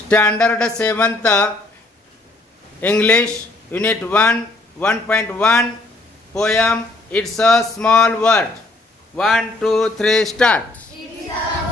Standard 7th English Unit 1 1.1 Poem It's a Small Word. 1, 2, 3 start. It's a